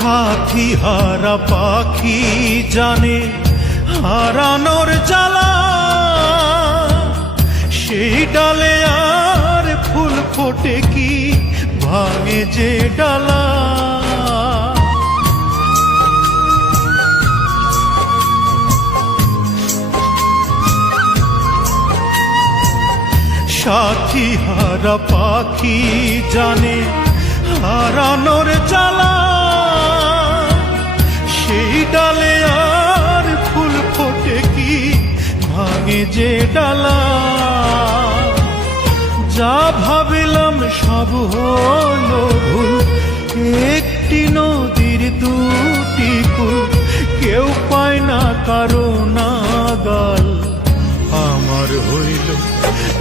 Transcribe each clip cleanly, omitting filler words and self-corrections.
সাথী হারা পাখি জানে হারানোর জ্বালা, সেই ডালে আর ফুল ফোটে কি ভাঙে যে ডালা। সাথী হারা পাখি জানে হারানোর জ্বালা, সেই ডালে আর ফুল ফোটে কি ভাঙে যে ডালা। যা ভাবিলাম সব হলো ভুল, একটি নদীর দুটি কুল, কেউ পায় না কারো নাগাল। আমার হইল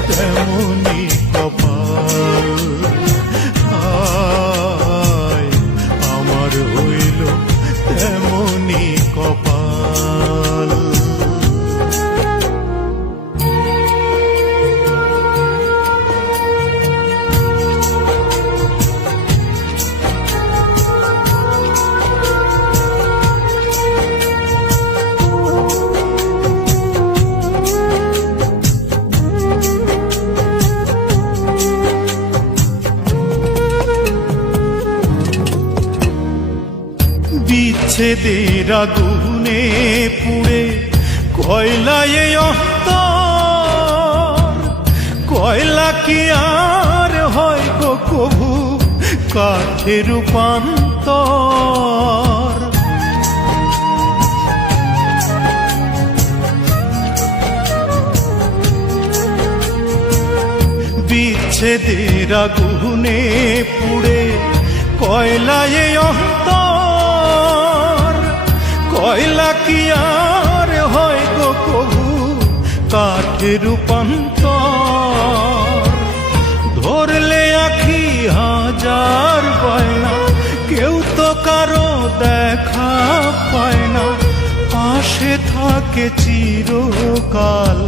তেমনি কপাল, হায় আমার হইল তেমনি কপাল। বিচ্ছেদের আগুনে পুড়ে কয়লায় অন্তর, কয়লা কি আর হয় গো কভু কাঠে রূপান্তর। বিচ্ছেদের আগুনে পুড়ে কয়লায় অন্তর, কয়লা কি আর হয় গো কভু কাঠে রূপান্তর। ধরলে আখি হাজার বায়না, কেউ তো কারো দেখা পায় না, পাশে থাকে চিরকাল।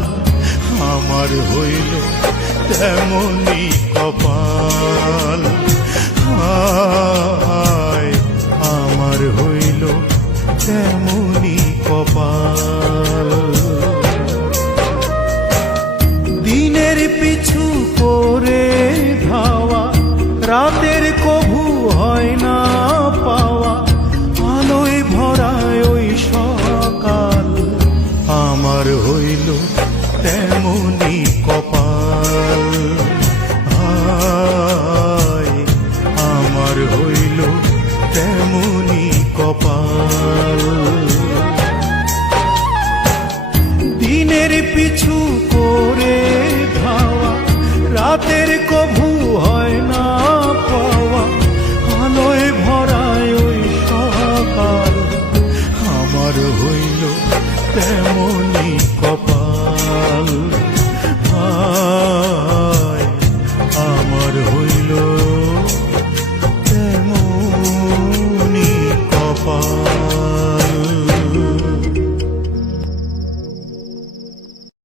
আমার হইল তেমনি কপাল, হায় আমার হইল তেমনি কপাল। দিনের পিছু করে ধাওয়া, রাতের কভু হয় না পাওয়া, আলোয় ভরায় ওই সকাল। আমার হইল তেমনি কপাল, হায় আমার হইল তেমনি কপাল। দিনের পিছু করে ধাওয়া, রাতের কভু হয় না পাওয়া, আলোয় ভরায় ওই সকাল। আমার হইল তেমনি কপাল।